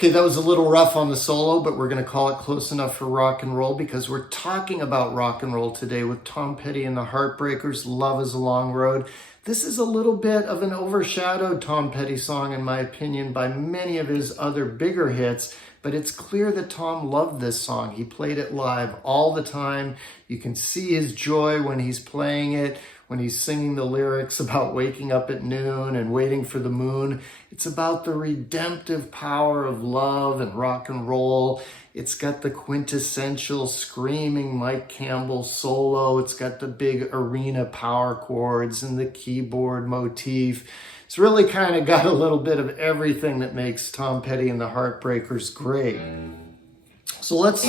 Okay, that was a little rough on the solo, but we're going to call it close enough for rock and roll because we're talking about rock and roll today with Tom Petty and the Heartbreakers, Love is a Long Road. This is a little bit of an overshadowed Tom Petty song, in my opinion, by many of his other bigger hits, but it's clear that Tom loved this song. He played it live all the time. You can see his joy when he's playing it, when he's singing the lyrics about waking up at noon and waiting for the moon. It's about the redemptive power of love and rock and roll. It's got the quintessential screaming Mike Campbell solo. It's got the big arena power chords and the keyboard motif. It's really kind of got a little bit of everything that makes Tom Petty and the Heartbreakers great. So let's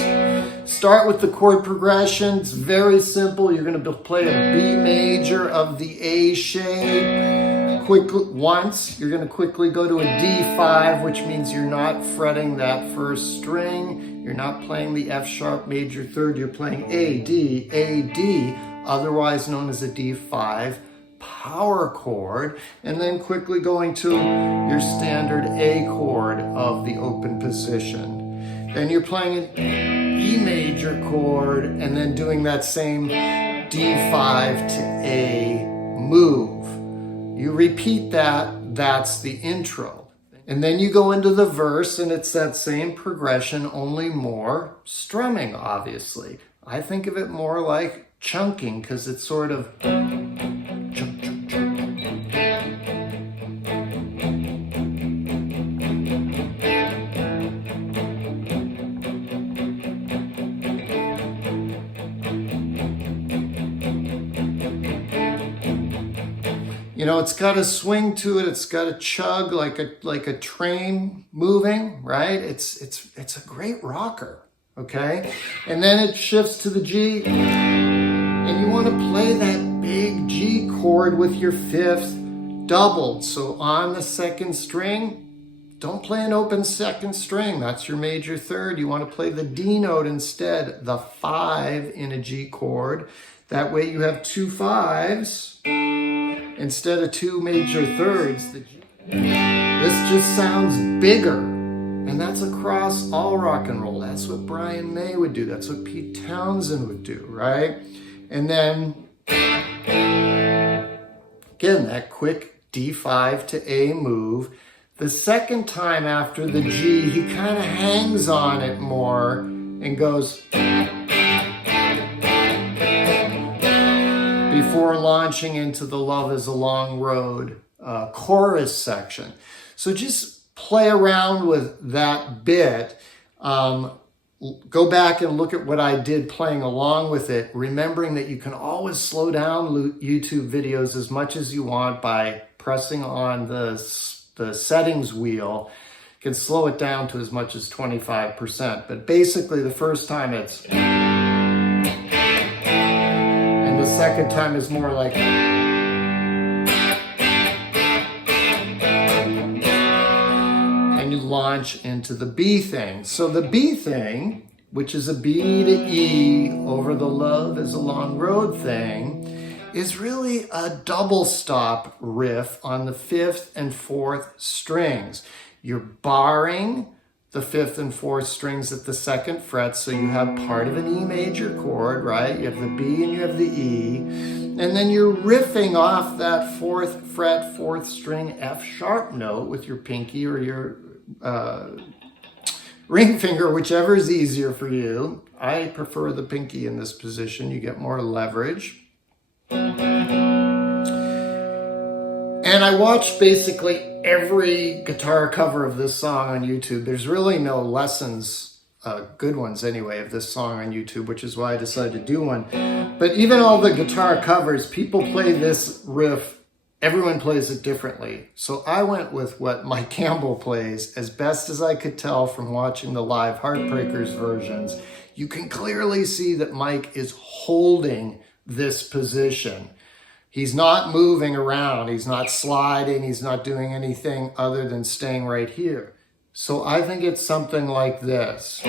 start with the chord progression. It's very simple. You're going to play a B major of the A shape. Once, you're going to quickly go to a D5, which means you're not fretting that first string. You're not playing the F sharp major third. You're playing A, D, otherwise known as a D5 power chord, and then quickly going to your standard A chord of the open position. Then you're playing an E major chord and then doing that same D5 to A move. You repeat that, that's the intro. And then you go into the verse and it's that same progression, only more strumming, obviously. I think of it more like chunking because it's sort of chunk, chunk, chunk. You know, it's got a swing to it. It's got a chug like a train moving, right? It's a great rocker, okay? And then it shifts to the G, and you want to play that big G chord with your fifth doubled. So on the second string, don't play an open second string. That's your major third. You want to play the D note instead, the 5 in a G chord. That way you have 2 5s. Instead of 2 major thirds. This just sounds bigger. And that's across all rock and roll. That's what Brian May would do. That's what Pete Townsend would do, right? And then, again, that quick D5 to A move. The second time after the G, he kind of hangs on it more and goes before launching into the Love is a Long Road chorus section. So just play around with that bit. go back and look at what I did playing along with it, remembering that you can always slow down YouTube videos as much as you want by pressing on the settings wheel. You can slow it down to as much as 25%. But basically the first time it's, and the second time is more like, launch into the B thing. So the B thing, which is a B to E over the love is a long road thing, is really a double stop riff on the 5th and 4th strings. You're barring the 5th and 4th strings at the 2nd fret, so you have part of an E major chord, right? You have the B and you have the E, and then you're riffing off that 4th fret, 4th string F sharp note with your pinky or your ring finger, whichever is easier for you. I prefer the pinky in this position. You get more leverage. And I watched basically every guitar cover of this song on YouTube. There's really no lessons, good ones anyway, of this song on YouTube, which is why I decided to do one. But even all the guitar covers, people play this riff. Everyone plays it differently. So I went with what Mike Campbell plays as best as I could tell from watching the live Heartbreakers versions. You can clearly see that Mike is holding this position. He's not moving around. He's not sliding. He's not doing anything other than staying right here. So I think it's something like this.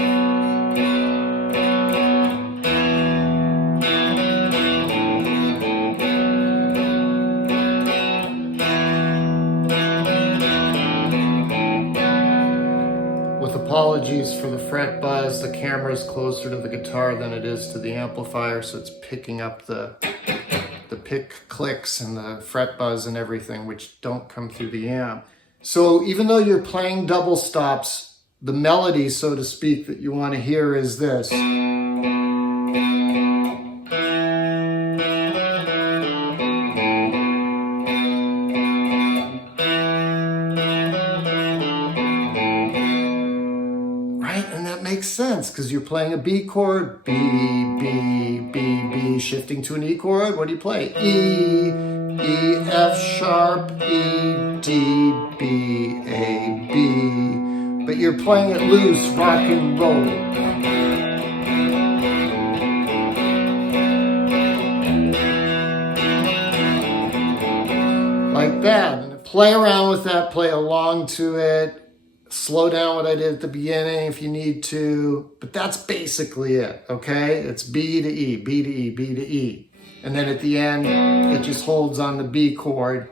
Apologies for the fret buzz. The camera is closer to the guitar than it is to the amplifier, so it's picking up the pick clicks and the fret buzz and everything, which don't come through the amp. So even though you're playing double stops, the melody, so to speak, that you want to hear is this. Sense because you're playing a B chord, B, B, B, B, shifting to an E chord. What do you play? E, E, F sharp, E, D, B, A, B. But you're playing it loose, rock and roll. Like that. And play around with that, play along to it. Slow down what I did at the beginning if you need to, but that's basically it, okay? It's B to E, B to E, B to E. And then at the end, it just holds on the B chord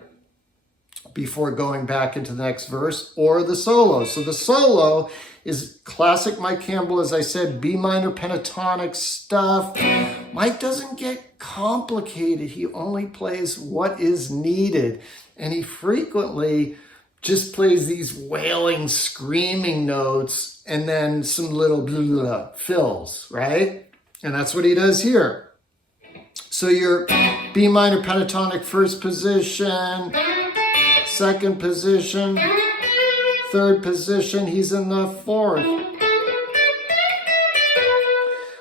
before going back into the next verse or the solo. So the solo is classic Mike Campbell, as I said, B minor pentatonic stuff. Mike doesn't get complicated. He only plays what is needed. And he frequently just plays these wailing, screaming notes and then some little blah, blah, blah, fills, right? And that's what he does here. So your B minor pentatonic first position, second position, third position, he's in the fourth.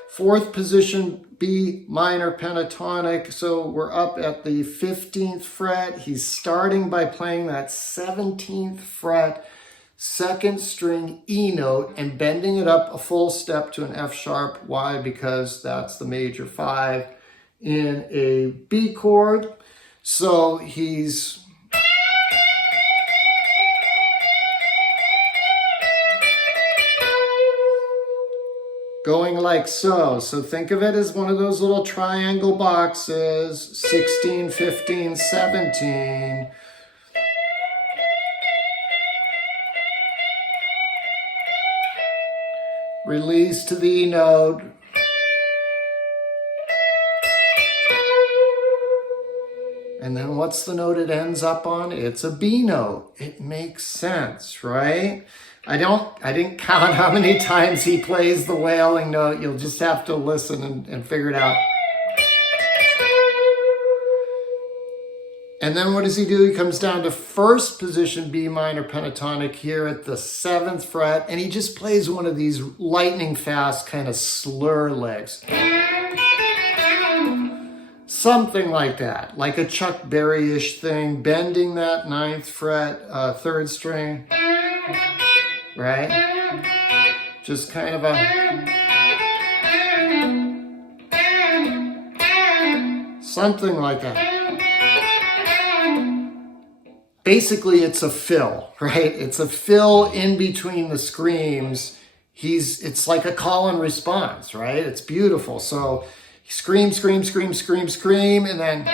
Fourth position, B minor pentatonic. So we're up at the 15th fret. He's starting by playing that 17th fret, second string E note and bending it up a full step to an F sharp. Why? Because that's the major 5 in a B chord. So he's going like so. So think of it as one of those little triangle boxes, 16, 15, 17. Release to the E note. And then what's the note it ends up on? It's a B note. It makes sense, right? I didn't count how many times he plays the wailing note. You'll just have to listen and figure it out. And then what does he do? He comes down to first position B minor pentatonic here at the 7th fret, and he just plays one of these lightning fast kind of slur licks. Something like that, like a Chuck Berry-ish thing, bending that 9th fret, 3rd string, right? Just kind of a... something like that. Basically, it's a fill, right? It's a fill in between the screams. It's like a call and response, right? It's beautiful. So scream, scream, scream, scream, scream, and then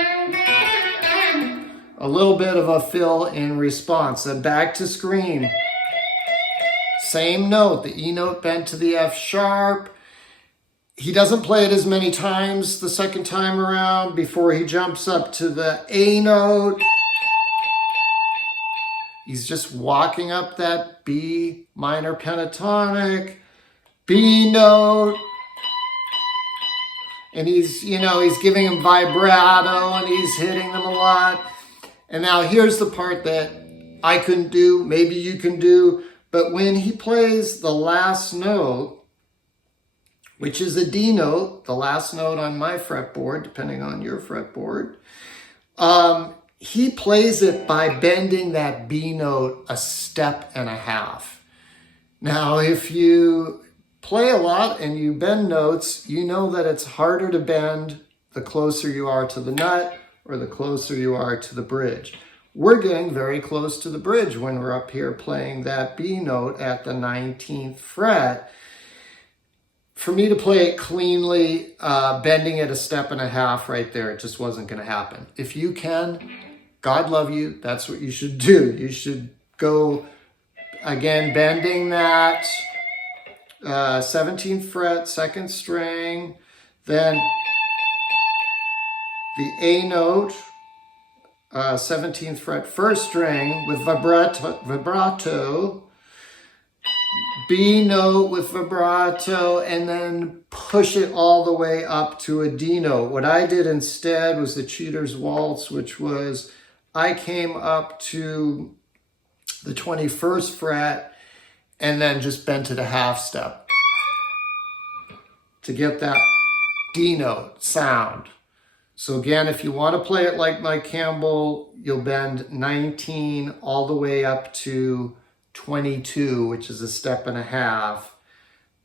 a little bit of a fill in response. Then back to scream. Same note, the E note bent to the F sharp. He doesn't play it as many times the second time around before he jumps up to the A note. He's just walking up that B minor pentatonic, B note, and he's giving him vibrato and he's hitting them a lot. And now here's the part that I couldn't do, maybe you can do, but when he plays the last note, which is a D note, the last note on my fretboard, depending on your fretboard, he plays it by bending that B note a step and a half. Now, if you play a lot and you bend notes, you know that it's harder to bend the closer you are to the nut or the closer you are to the bridge. We're getting very close to the bridge when we're up here playing that B note at the 19th fret. For me to play it cleanly, bending it a step and a half right there, it just wasn't going to happen. If you can, God love you, that's what you should do. You should go, again, bending that 17th fret, 2nd string, then the A note, 17th fret, 1st string with vibrato, B note with vibrato, and then push it all the way up to a D note. What I did instead was the Cheater's Waltz, which was I came up to the 21st fret and then just bent it a half step to get that D note sound. So again, if you want to play it like Mike Campbell, you'll bend 19 all the way up to 22, which is a step and a half.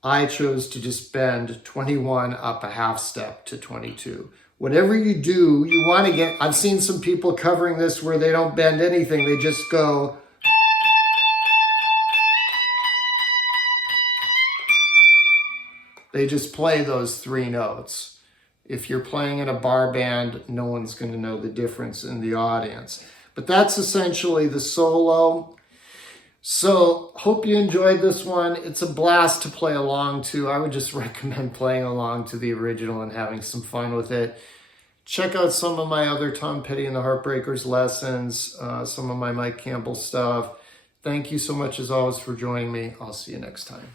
I chose to just bend 21 up a half step to 22. Whatever you do, you want to get, I've seen some people covering this where they don't bend anything. They just go. They just play those 3 notes. If you're playing in a bar band, no one's going to know the difference in the audience. But that's essentially the solo. So, hope you enjoyed this one. It's a blast to play along to. I would just recommend playing along to the original and having some fun with it. Check out some of my other Tom Petty and the Heartbreakers lessons, some of my Mike Campbell stuff. Thank you so much as always for joining me. I'll see you next time.